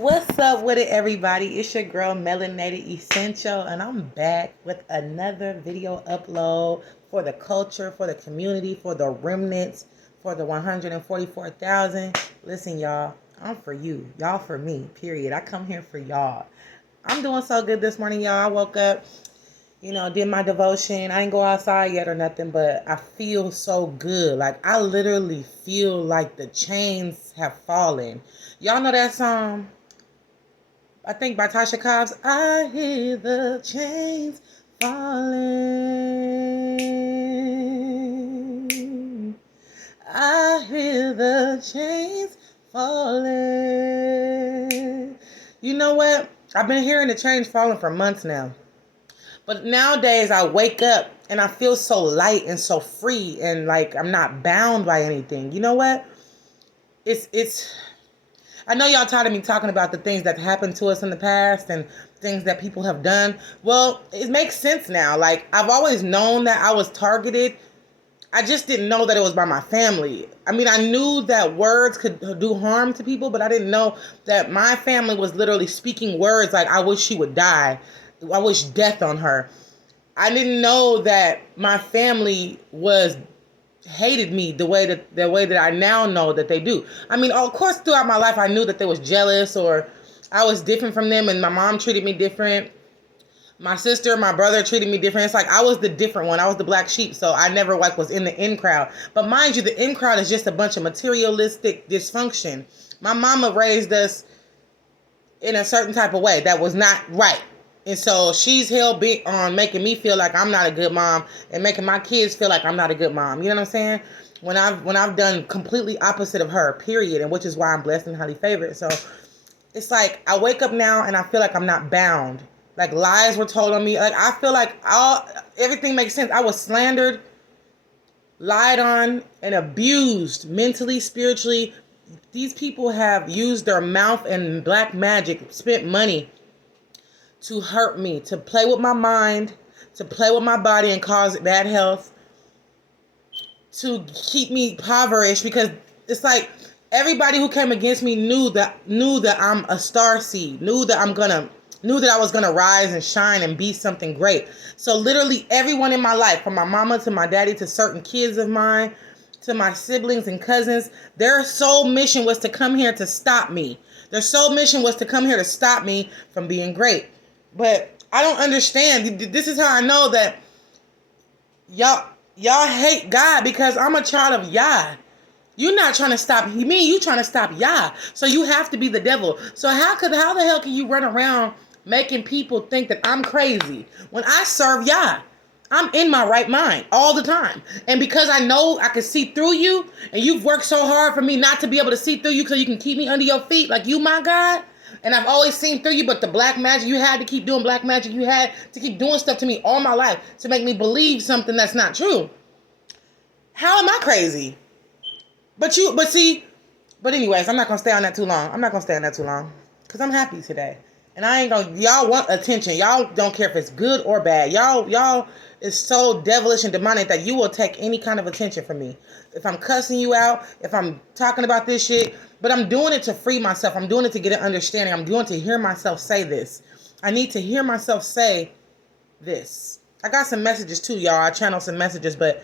What's up with it, everybody? It's your girl Melanated Essential, and I'm back with another video upload for the culture, for the community, for the remnants, for the 144,000. Listen, y'all, I'm for you. Y'all for me, period. I come here for y'all. I'm doing so good this morning, y'all. I woke up, did my devotion. I ain't go outside yet or nothing, but I feel so good. Like, I literally feel like the chains have fallen. Y'all know that song? I think by Tasha Cobbs. I hear the chains falling. I hear the chains falling. You know what? I've been hearing the chains falling for months now. But nowadays I wake up and I feel so light and so free and like I'm not bound by anything. You know what? It's I know y'all tired of me talking about the things that happened to us in the past and things that people have done. Well, it makes sense now. Like, I've always known that I was targeted. I just didn't know that it was by my family. I mean, I knew that words could do harm to people, but I didn't know that my family was literally speaking words like, I wish she would die. I wish death on her. I didn't know that my family was hated me the way that I now know that they do. I mean, of course, throughout my life, I knew that they was jealous or I was different from them, and my mom treated me different. My sister, my brother treated me different. It's like I was the different one. I was the black sheep, so I never was in the in crowd. But mind you, the in crowd is just a bunch of materialistic dysfunction. My mama raised us in a certain type of way that was not right. And so she's hell bent on making me feel like I'm not a good mom and making my kids feel like I'm not a good mom. You know what I'm saying? When I've done completely opposite of her, period, and which is why I'm blessed and highly favored. So it's like I wake up now and I feel like I'm not bound. Like lies were told on me. Like I feel like everything makes sense. I was slandered, lied on, and abused mentally, spiritually. These people have used their mouth and black magic, spent money to hurt me, to play with my mind, to play with my body and cause bad health, to keep me impoverished, because it's like everybody who came against me knew that I'm a star seed, knew that I was gonna rise and shine and be something great. So literally everyone in my life, from my mama to my daddy to certain kids of mine, to my siblings and cousins, their sole mission was to come here to stop me. Their sole mission was to come here to stop me from being great. But I don't understand. This is how I know that y'all hate God, because I'm a child of Yah. You're not trying to stop me. You trying to stop Yah. So you have to be the devil. So how the hell can you run around making people think that I'm crazy when I serve Yah? I'm in my right mind all the time. And because I know I can see through you, and you've worked so hard for me not to be able to see through you so you can keep me under your feet like you my God. And I've always seen through you, but the black magic, you had to keep doing black magic. You had to keep doing stuff to me all my life to make me believe something that's not true. How am I crazy? But anyways, I'm not going to stay on that too long. Because I'm happy today. And I ain't going to, y'all want attention. Y'all don't care if it's good or bad. Y'all is so devilish and demonic that you will take any kind of attention from me. If I'm cussing you out, if I'm talking about this shit, but I'm doing it to free myself. I'm doing it to get an understanding. I'm doing it to hear myself say this. I need to hear myself say this. I got some messages too, y'all. I channel some messages, but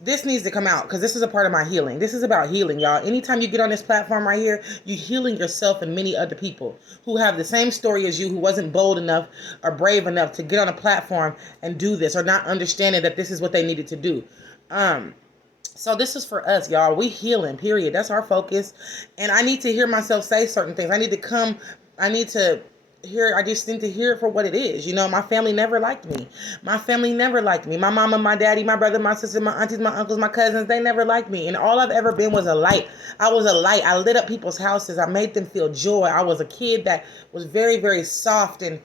this needs to come out because this is a part of my healing. This is about healing, y'all. Anytime you get on this platform right here, you're healing yourself and many other people who have the same story as you, who wasn't bold enough or brave enough to get on a platform and do this, or not understanding that this is what they needed to do. So this is for us, y'all. We healing, period. That's our focus. And I need to hear myself say certain things. I just need to hear it for what it is. My family never liked me. My mama, my daddy, my brother, my sister, my aunties, my uncles, my cousins, they never liked me. And all I've ever been was a light. I was a light. I lit up people's houses. I made them feel joy. I was a kid that was very, very soft and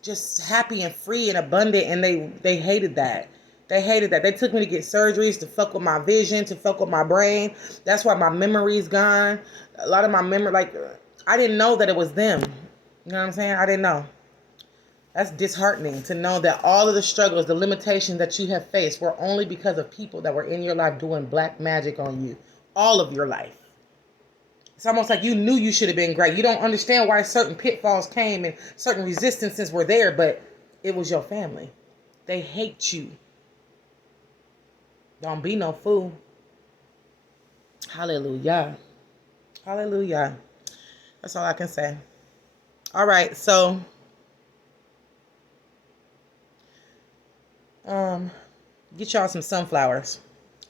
just happy and free and abundant. And they hated that. They hated that. They took me to get surgeries to fuck with my vision, to fuck with my brain. That's why my memory's gone. A lot of my memory, I didn't know that it was them. You know what I'm saying? I didn't know. That's disheartening to know that all of the struggles, the limitations that you have faced were only because of people that were in your life doing black magic on you. All of your life. It's almost like you knew you should have been great. You don't understand why certain pitfalls came and certain resistances were there, but it was your family. They hate you. Don't be no fool. Hallelujah. Hallelujah. That's all I can say. All right, so get y'all some sunflowers.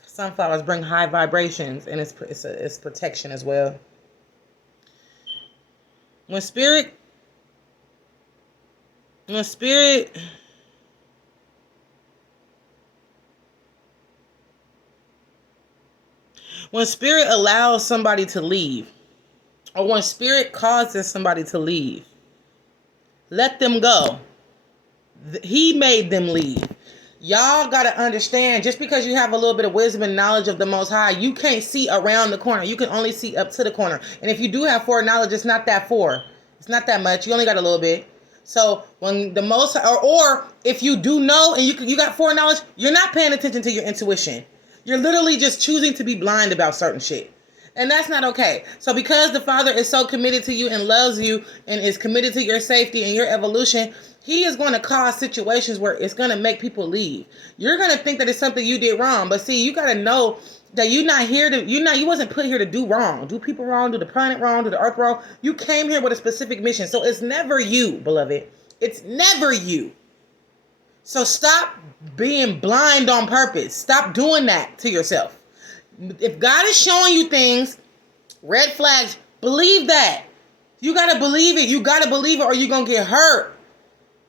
Sunflowers bring high vibrations, and it's protection as well. When spirit allows somebody to leave, or when spirit causes somebody to leave, let them go. He made them leave. Y'all got to understand, just because you have a little bit of wisdom and knowledge of the Most High, you can't see around the corner. You can only see up to the corner. And if you do have foreknowledge, it's not that far. It's not that much. You only got a little bit. So when the Most High, or if you do know and you got foreknowledge, you're not paying attention to your intuition. You're literally just choosing to be blind about certain shit. And that's not okay. So because the Father is so committed to you and loves you and is committed to your safety and your evolution, He is going to cause situations where it's going to make people leave. You're going to think that it's something you did wrong. But see, you got to know that you wasn't put here to do wrong. Do people wrong, do the planet wrong, do the earth wrong. You came here with a specific mission. So it's never you, beloved. It's never you. So stop being blind on purpose. Stop doing that to yourself. If God is showing you things, red flags, believe that. You got to believe it. You got to believe it, or you're going to get hurt.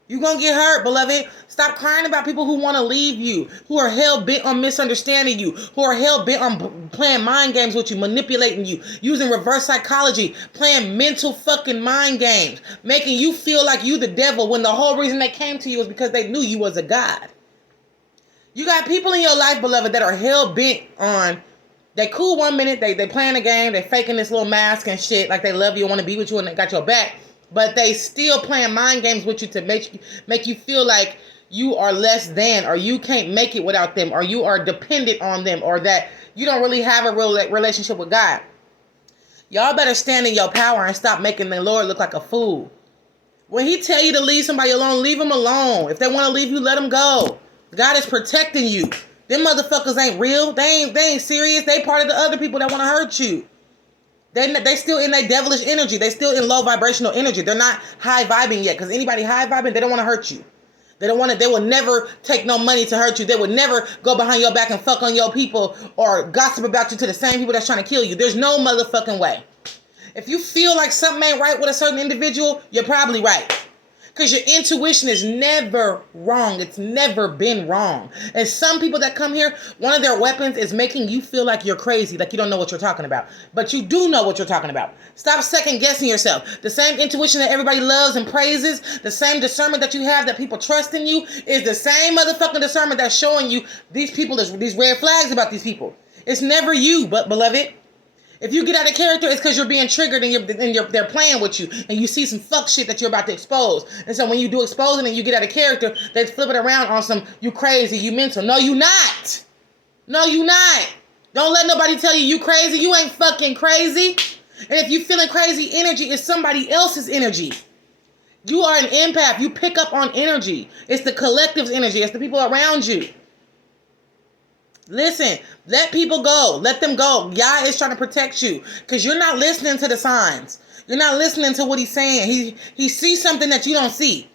You're going to get hurt, beloved. Stop crying about people who want to leave you, who are hell-bent on misunderstanding you, who are hell-bent on playing mind games with you, manipulating you, using reverse psychology, playing mental fucking mind games, making you feel like you the devil when the whole reason they came to you was because they knew you was a God. You got people in your life, beloved, that are hell-bent on, they cool 1 minute, they playing a game, they faking this little mask and shit, like they love you, want to be with you, and they got your back. But they still playing mind games with you to make you feel like you are less than, or you can't make it without them, or you are dependent on them, or that you don't really have a real relationship with God. Y'all better stand in your power and stop making the Lord look like a fool. When He tell you to leave somebody alone, leave them alone. If they want to leave you, let them go. God is protecting you. Them motherfuckers ain't real. They ain't serious. They part of the other people that want to hurt you. They still in their devilish energy. They still in low vibrational energy. They're not high vibing yet. Because anybody high vibing, they don't want to hurt you. They will never take no money to hurt you. They would never go behind your back and fuck on your people or gossip about you to the same people that's trying to kill you. There's no motherfucking way. If you feel like something ain't right with a certain individual, you're probably right. Because your intuition is never wrong. It's never been wrong. And some people that come here, one of their weapons is making you feel like you're crazy, like you don't know what you're talking about. But you do know what you're talking about. Stop second guessing yourself. The same intuition that everybody loves and praises, the same discernment that you have that people trust in you, is the same motherfucking discernment that's showing you these people, these red flags about these people. It's never you, but beloved. If you get out of character, it's because you're being triggered and they're playing with you. And you see some fuck shit that you're about to expose. And so when you do exposing and you get out of character, they flip it around on some, you crazy, you mental. No, you not. No, you not. Don't let nobody tell you you crazy. You ain't fucking crazy. And if you feeling crazy energy, it's somebody else's energy. You are an empath. You pick up on energy. It's the collective's energy. It's the people around you. Listen, let people go. Let them go. Yah is trying to protect you because you're not listening to the signs. You're not listening to what He's saying. He sees something that you don't see.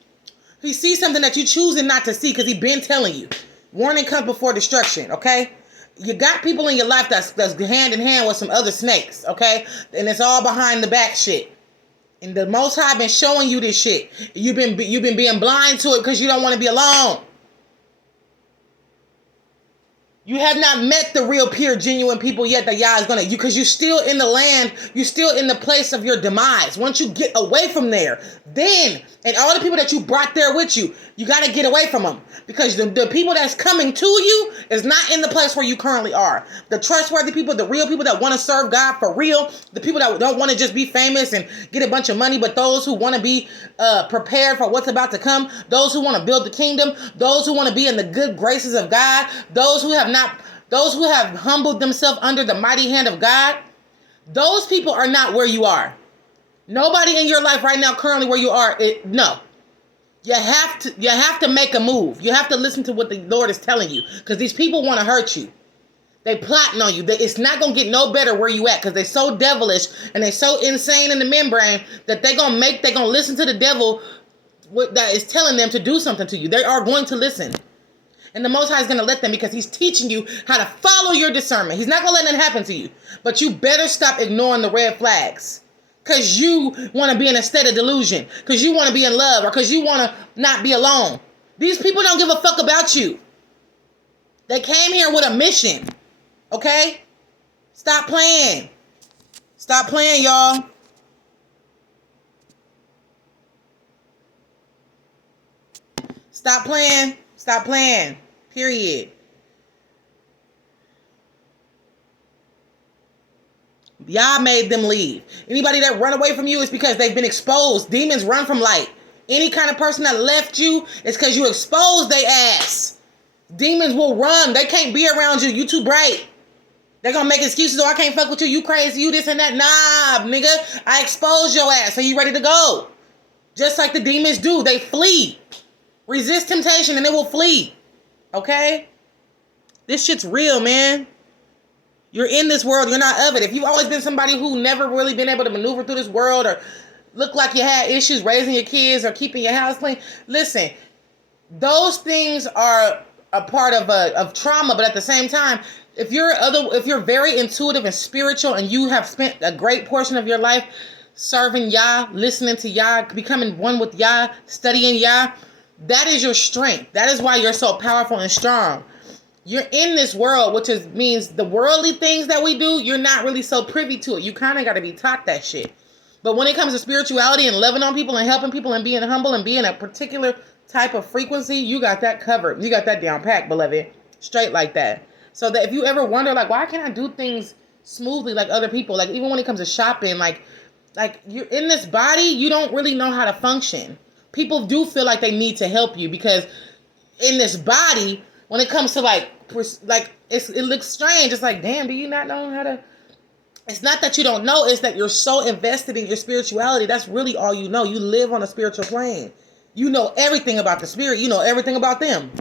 He sees something that you choosing not to see because He's been telling you. Warning comes before destruction, okay? You got people in your life that's hand in hand with some other snakes, okay? And it's all behind the back shit. And the Most High been showing you this shit. You've been being blind to it because you don't want to be alone. You have not met the real, pure, genuine people yet that Yah is going to, because you're still in the land, you're still in the place of your demise. Once you get away from there, then, and all the people that you brought there with you, you got to get away from them. Because the people that's coming to you is not in the place where you currently are. The trustworthy people, the real people that want to serve God for real, the people that don't want to just be famous and get a bunch of money, but those who want to be prepared for what's about to come, those who want to build the kingdom, those who want to be in the good graces of God, those who have humbled themselves under the mighty hand of God, Those people are not where you are. Nobody in your life right now, currently where you are, no. You have to make a move. You have to listen to what the Lord is telling you, because these people want to hurt you. They plotting on you. It's not going to get no better where you at, because they're so devilish and they're so insane in the membrane that they're going to listen to the devil that is telling them to do something to you. They are going to listen. And the Most High is going to let them, because he's teaching you how to follow your discernment. He's not going to let that happen to you. But you better stop ignoring the red flags. Because you want to be in a state of delusion. Because you want to be in love. Or because you want to not be alone. These people don't give a fuck about you. They came here with a mission. Okay? Stop playing. Stop playing, y'all. Stop playing. Stop playing. Period. Y'all made them leave. Anybody that run away from you is because they've been exposed. Demons run from light. Any kind of person that left you is because you exposed their ass. Demons will run. They can't be around you. You too bright. They're going to make excuses. Oh, I can't fuck with you. You crazy. You this and that. Nah, nigga. I exposed your ass. So you ready to go. Just like the demons do. They flee. Resist temptation and it will flee. Okay? This shit's real, man. You're in this world. You're not of it. If you've always been somebody who never really been able to maneuver through this world, or look like you had issues raising your kids or keeping your house clean, listen, those things are a part of trauma. But at the same time, if you're very intuitive and spiritual, and you have spent a great portion of your life serving Yah, listening to Yah, becoming one with Yah, studying Yah, that is your strength. That is why you're so powerful and strong. You're in this world, which means the worldly things that we do, you're not really so privy to it. You kind of got to be taught that shit. But when it comes to spirituality and loving on people and helping people and being humble and being a particular type of frequency, you got that covered. You got that down packed, beloved. Straight like that. So that if you ever wonder, like, why can't I do things smoothly like other people? Like, even when it comes to shopping, like you're in this body, you don't really know how to function. People do feel like they need to help you, because in this body, when it comes to it looks strange. It's like, damn, do you not know how to? It's not that you don't know. It's that you're so invested in your spirituality. That's really all you know. You live on a spiritual plane. You know everything about the spirit. You know everything about them.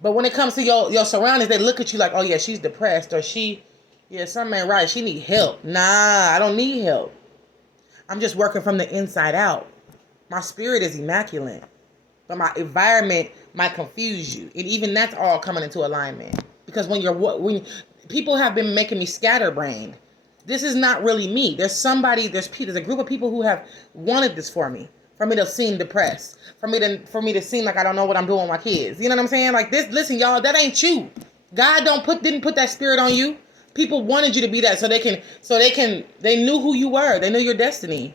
But when it comes to your surroundings, they look at you like, oh yeah, she's depressed, or something ain't right. She need help. Nah, I don't need help. I'm just working from the inside out. My spirit is immaculate. But my environment might confuse you. And even that's all coming into alignment. Because when people have been making me scatterbrained, this is not really me. There's a group of people who have wanted this for me to seem depressed, for me to seem like I don't know what I'm doing with my kids. You know what I'm saying? Like this, listen, y'all, that ain't you. God didn't put that spirit on you. People wanted you to be that they knew who you were. They knew your destiny.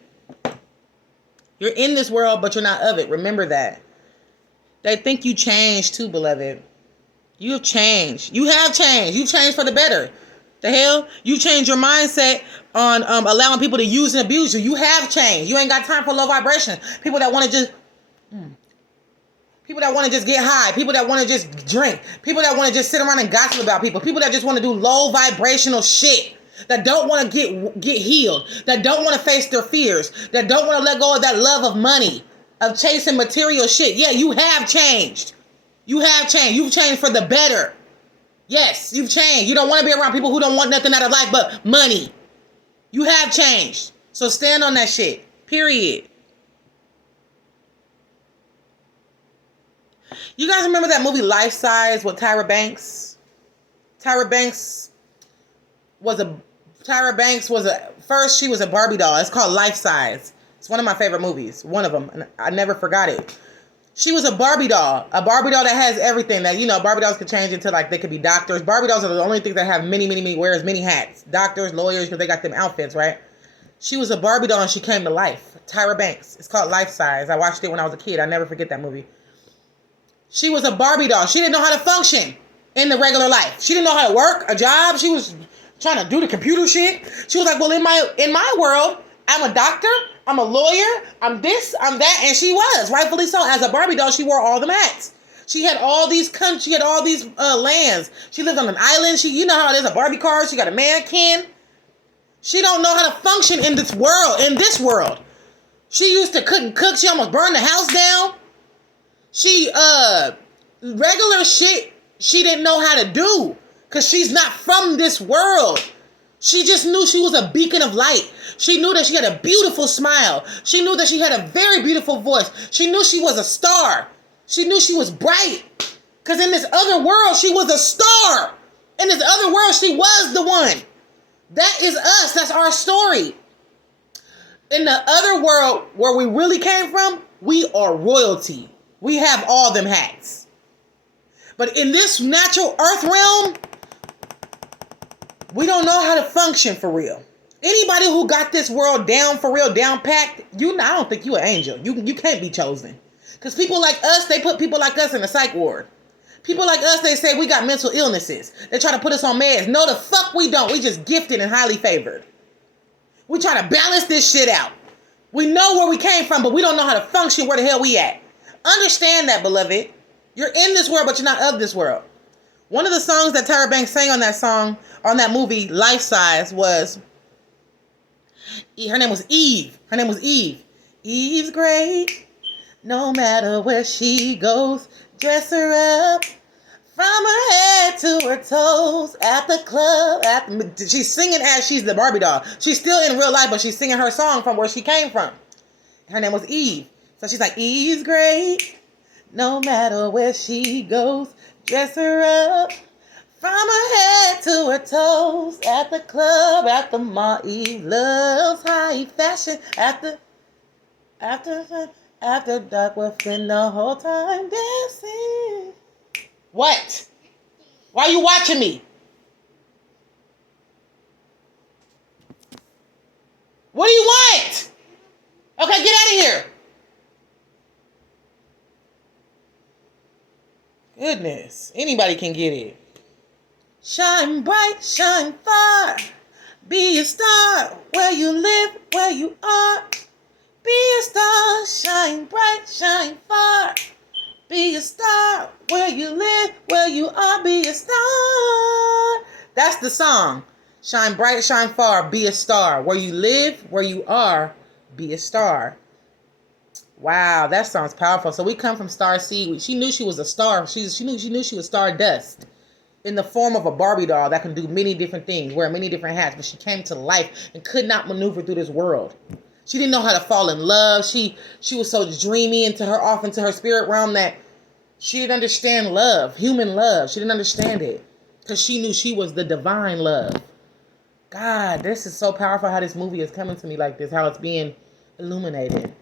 You're in this world, but you're not of it. Remember that. They think you changed too, beloved. You have changed. You have changed. You changed for the better. The hell? You changed your mindset on allowing people to use and abuse you. You have changed. You ain't got time for low vibration. People that want to just get high. People that want to just drink. People that want to just sit around and gossip about people. People that just want to do low vibrational shit. That don't want to get healed. That don't want to face their fears. That don't want to let go of that love of money. Of chasing material shit. Yeah, you have changed. You have changed. You've changed for the better. Yes, you've changed. You don't want to be around people who don't want nothing out of life but money. You have changed. So stand on that shit. Period. You guys remember that movie Life Size with Tyra Banks? Tyra Banks was first she was a Barbie doll. It's called Life Size. It's one of my favorite movies. One of them. And I never forgot it. She was a Barbie doll. A Barbie doll that has everything. That, Barbie dolls could change into, like, they could be doctors. Barbie dolls are the only things that have wears many hats. Doctors, lawyers, because they got them outfits, right? She was a Barbie doll and she came to life. Tyra Banks. It's called Life Size. I watched it when I was a kid. I never forget that movie. She was a Barbie doll. She didn't know how to function in the regular life. She didn't know how to work a job. She was trying to do the computer shit. She was like, well, in my world, I'm a doctor, I'm a lawyer, I'm this, I'm that. And she was, rightfully so. As a Barbie doll, she wore all the hats. She had all these lands. She lived on an island. You know how it is, a Barbie car. She got a mannequin. She don't know how to function in this world. She used to couldn't cook. She almost burned the house down. She regular shit she didn't know how to do because she's not from this world. She just knew she was a beacon of light. She knew that she had a beautiful smile. She knew that she had a very beautiful voice. She knew she was a star. She knew she was bright. Because in this other world, she was a star. In this other world, she was the one. That is us. That's our story. In the other world where we really came from, we are royalty. We have all them hats. But in this natural earth realm, we don't know how to function for real. Anybody who got this world down for real, down packed, I don't think you an angel. You can't be chosen. Because people like us, they put people like us in a psych ward. People like us, they say we got mental illnesses. They try to put us on meds. No, the fuck we don't. We just gifted and highly favored. We try to balance this shit out. We know where we came from, but we don't know how to function where the hell we at. Understand that, beloved. You're in this world, but you're not of this world. One of the songs that Tyra Banks sang on that movie, Life Size, was, her name was Eve. Eve's great, no matter where she goes. Dress her up from her head to her toes at the club. She's singing as she's the Barbie doll. She's still in real life, but she's singing her song from where she came from. Her name was Eve. So she's like, Eve's great, no matter where she goes. Dress her up from her head to her toes at the club, at the mall. Eve loves high fashion. After dark, we'll spend the whole time dancing. What? Why are you watching me? What do you want? Okay, get out of here. Goodness, anybody can get it. Shine bright, shine far. Be a star where you live, where you are. Be a star, shine bright, shine far. Be a star where you live, where you are. Be a star. That's the song. Shine bright, shine far. Be a star where you live, where you are. Be a star. Wow, that sounds powerful. So we come from Star Seed. She knew she was a star. She knew she was stardust in the form of a Barbie doll that can do many different things, wear many different hats. But she came to life and could not maneuver through this world. She didn't know how to fall in love. She was so dreamy off into her spirit realm that she didn't understand love, human love. She didn't understand it because she knew she was the divine love. God, this is so powerful how this movie is coming to me like this, how it's being illuminated.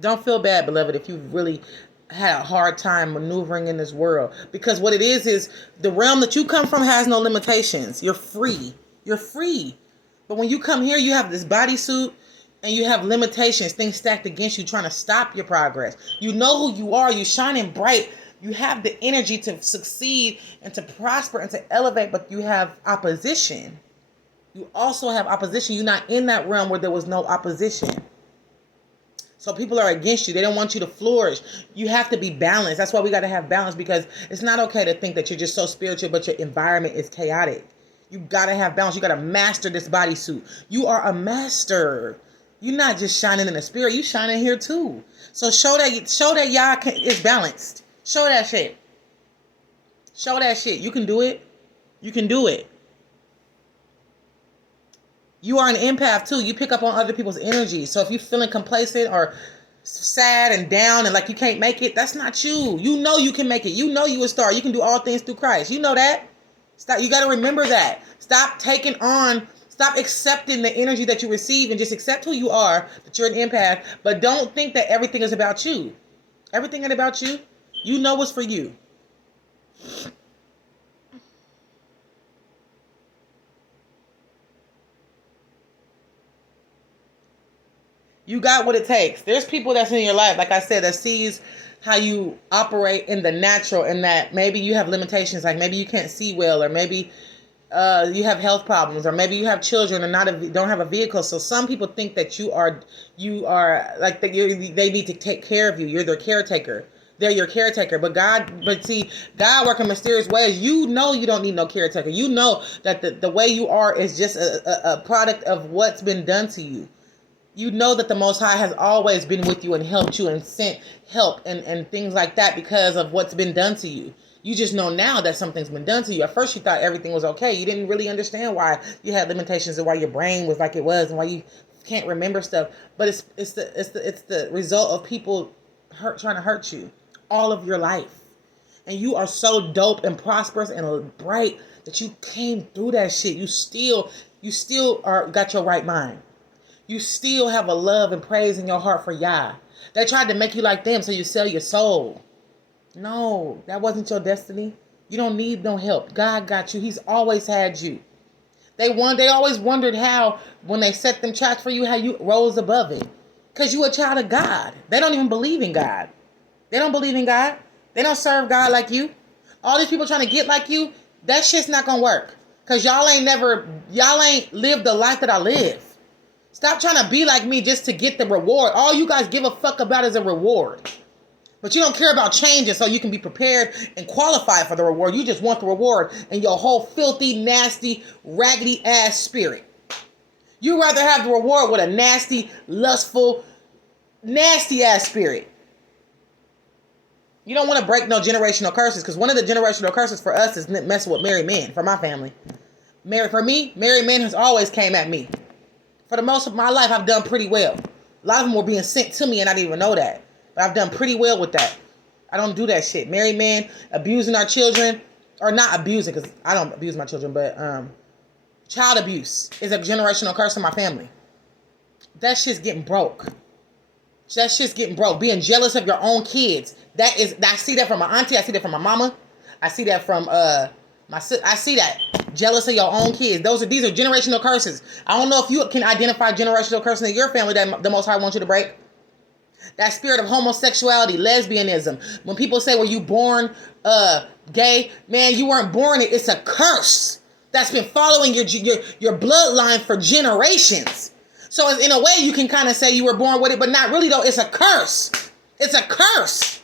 Don't feel bad, beloved, if you really had a hard time maneuvering in this world. Because what it is the realm that you come from has no limitations. You're free. You're free. But when you come here, you have this bodysuit and you have limitations, things stacked against you trying to stop your progress. You know who you are. You're shining bright. You have the energy to succeed and to prosper and to elevate, but you have opposition. You also have opposition. You're not in that realm where there was no opposition. So people are against you. They don't want you to flourish. You have to be balanced. That's why we got to have balance, because it's not okay to think that you're just so spiritual, but your environment is chaotic. You got to have balance. You got to master this bodysuit. You are a master. You're not just shining in the spirit. You shining here too. So show that y'all is balanced. Show that shit. Show that shit. You can do it. You can do it. You are an empath too. You pick up on other people's energy. So if you're feeling complacent or sad and down and like you can't make it, that's not you. You know you can make it. You know you a star. You can do all things through Christ. You know that. Stop. You got to remember that. Stop accepting the energy that you receive and just accept who you are, that you're an empath. But don't think that everything is about you. Everything ain't about you. You know what's for you. You got what it takes. There's people that's in your life, like I said, that sees how you operate in the natural, and that maybe you have limitations, like maybe you can't see well, or maybe you have health problems, or maybe you have children and don't have a vehicle. So some people think that you are like that. They need to take care of you. You're their caretaker. they're your caretaker. But see, God working mysterious ways. You know you don't need no caretaker. You know that the way you are is just a product of what's been done to you. You know that the Most High has always been with you and helped you and sent help and things like that because of what's been done to you. You just know now that something's been done to you. At first you thought everything was okay. You didn't really understand why you had limitations and why your brain was like it was and why you can't remember stuff. But it's the result of people trying to hurt you all of your life. And you are so dope and prosperous and bright that you came through that shit. You still got your right mind. You still have a love and praise in your heart for Yah. They tried to make you like them so you sell your soul. No, that wasn't your destiny. You don't need no help. God got you. He's always had you. They always wondered how, when they set them traps for you, how you rose above it. Because you a child of God. They don't even believe in God. They don't believe in God. They don't serve God like you. All these people trying to get like you, that shit's not going to work. Because y'all ain't lived the life that I live. Stop trying to be like me just to get the reward. All you guys give a fuck about is a reward. But you don't care about changing so you can be prepared and qualified for the reward. You just want the reward in your whole filthy, nasty, raggedy ass spirit. You'd rather have the reward with a nasty, lustful, nasty ass spirit. You don't want to break no generational curses, because one of the generational curses for us is messing with married men, for my family. For me, married men has always came at me. For the most of my life, I've done pretty well. A lot of them were being sent to me and I didn't even know that. But I've done pretty well with that. I don't do that shit. Married men abusing our children, or not abusing, because I don't abuse my children, but child abuse is a generational curse in my family. That shit's getting broke. That shit's getting broke. Being jealous of your own kids. I see that from my auntie. I see that from my mama. I see that from I see that. Jealous of your own kids. These are generational curses. I don't know if you can identify generational curses in your family that the Most High wants you to break. That spirit of homosexuality, lesbianism. When people say, were you born gay? Man, you weren't born it. It's a curse that's been following your bloodline for generations. So in a way, you can kind of say you were born with it, but not really though. It's a curse. It's a curse.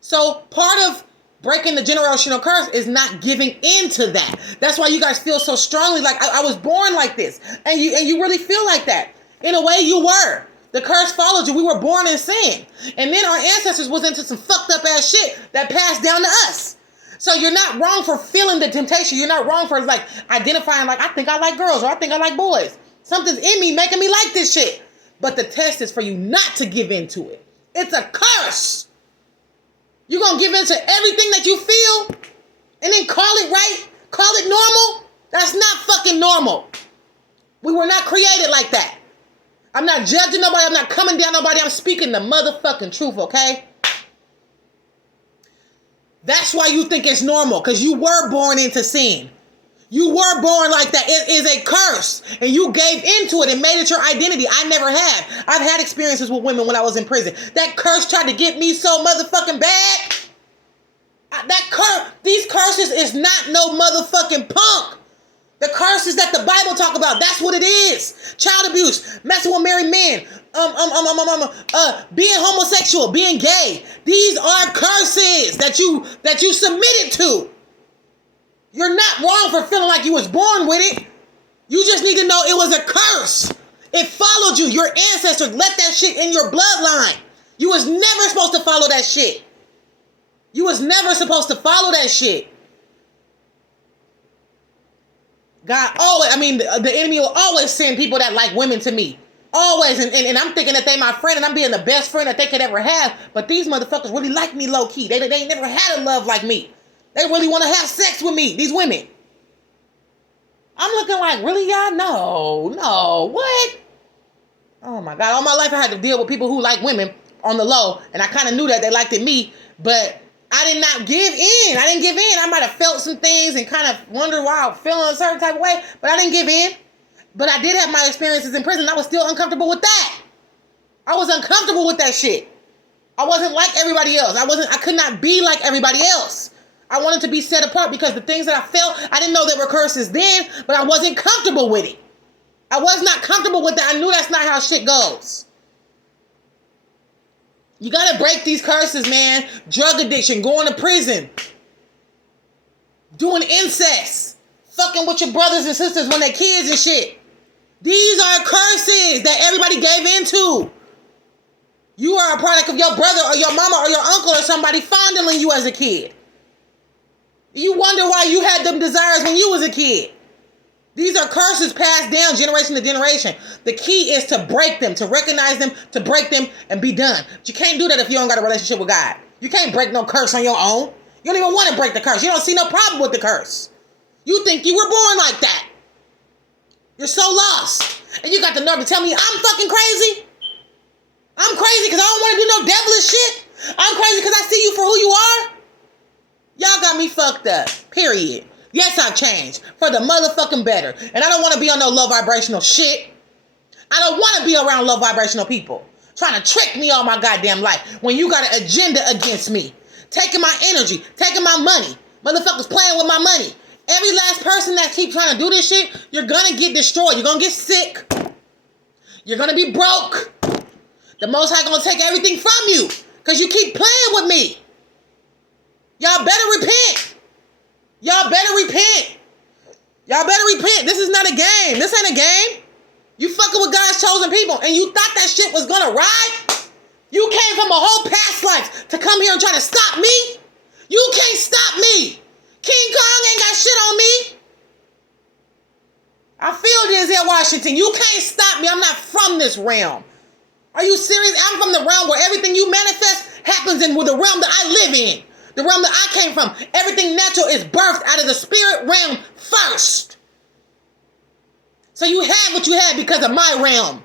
So part of breaking the generational curse is not giving in to that. That's why you guys feel so strongly like I was born like this. And you really feel like that. In a way, you were. The curse followed you. We were born in sin. And then our ancestors was into some fucked up ass shit that passed down to us. So you're not wrong for feeling the temptation. You're not wrong for like identifying like, I think I like girls or I think I like boys. Something's in me making me like this shit. But the test is for you not to give into it. It's a curse. You're going to give in to everything that you feel and then call it right? Call it normal? That's not fucking normal. We were not created like that. I'm not judging nobody. I'm not coming down nobody. I'm speaking the motherfucking truth, okay? That's why you think it's normal, because you were born into sin. You were born like that. It is a curse. And you gave into it and made it your identity. I never have. I've had experiences with women when I was in prison. That curse tried to get me so motherfucking bad. These curses is not no motherfucking punk. The curses that the Bible talk about, that's what it is. Child abuse, messing with married men, being homosexual, being gay. These are curses that you submitted to. You're not wrong for feeling like you was born with it. You just need to know it was a curse. It followed you. Your ancestors let that shit in your bloodline. You was never supposed to follow that shit. You was never supposed to follow that shit. God always, the enemy will always send people that like women to me. Always. And I'm thinking that they my friend and I'm being the best friend that they could ever have. But these motherfuckers really like me low key. They ain't never had a love like me. They really want to have sex with me, these women. I'm looking like, really, y'all? No, what? Oh my God, all my life I had to deal with people who like women on the low, and I kind of knew that they liked it me, but I did not give in. I didn't give in. I might have felt some things and kind of wondered why I was feeling a certain type of way, but I didn't give in. But I did have my experiences in prison. I was still uncomfortable with that. I was uncomfortable with that shit. I wasn't like everybody else. I could not be like everybody else. I wanted to be set apart because the things that I felt, I didn't know they were curses then, but I wasn't comfortable with it. I was not comfortable with that. I knew that's not how shit goes. You gotta break these curses, man. Drug addiction, going to prison, doing incest, fucking with your brothers and sisters when they're kids and shit. These are curses that everybody gave into. You are a product of your brother or your mama or your uncle or somebody fondling you as a kid. You wonder why you had them desires when you was a kid. These are curses passed down generation to generation. The key is to break them, to recognize them, to break them, and be done. But you can't do that if you don't got a relationship with God. You can't break no curse on your own. You don't even want to break the curse. You don't see no problem with the curse. You think you were born like that. You're so lost. And you got the nerve to tell me I'm fucking crazy? I'm crazy because I don't want to do no devilish shit? I'm crazy because I see you for who you are? Y'all got me fucked up. Period. Yes, I've changed for the motherfucking better. And I don't want to be on no low vibrational shit. I don't want to be around low vibrational people trying to trick me all my goddamn life when you got an agenda against me. Taking my energy, taking my money. Motherfuckers playing with my money. Every last person that keeps trying to do this shit, you're going to get destroyed. You're going to get sick. You're going to be broke. The Most High going to take everything from you because you keep playing with me. Y'all better repent. Y'all better repent. Y'all better repent. This is not a game. This ain't a game. You fucking with God's chosen people and you thought that shit was gonna ride? You came from a whole past life to come here and try to stop me? You can't stop me. King Kong ain't got shit on me. I feel Denzel Washington. You can't stop me. I'm not from this realm. Are you serious? I'm from the realm where everything you manifest happens in the realm that I live in. The realm that I came from. Everything natural is birthed out of the spirit realm first. So you had what you had because of my realm.